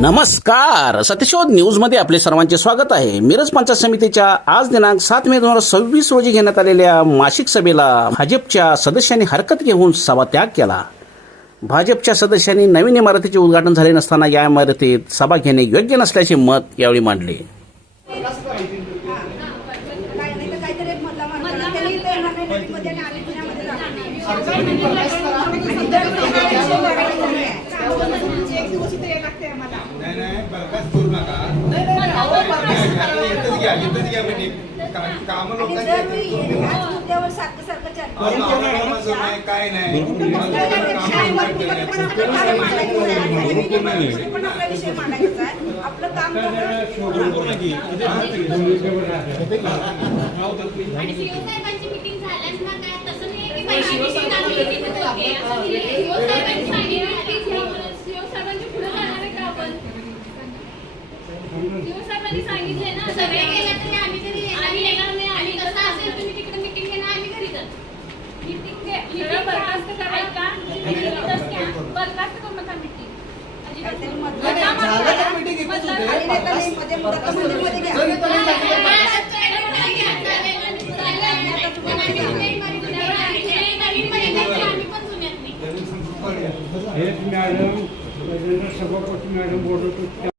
नमस्कार, सत्यशोध न्यूजमध्ये आपले सर्वांचे स्वागत आहे. मिरज पंचायत समितीच्या आज दिनांक 7 मे 2026 रोजी घेण्यात आलेल्या मासिक सभेला भाजपच्या सदस्यांनी हरकत घेऊन सभात्याग केला. भाजपच्या सदस्यांनी नवीन इमारतीचे उद्घाटन झाले नसताना या इमारतीत सभा घेणे योग्य नसल्याचे मत यावेळी मांडले. साहेबांनी सांगितले ना सगळे गेले तरी आम्ही तरी आम्ही येणार नाही. आम्ही कसं असेल तुम्ही तिकडे मीटिंग घेणार आम्ही घरी जातो. मीटिंग बरखास्त करायला बरखास्त करू नका मीटिंग. मॅडम सभापती मॅडम बोलत होते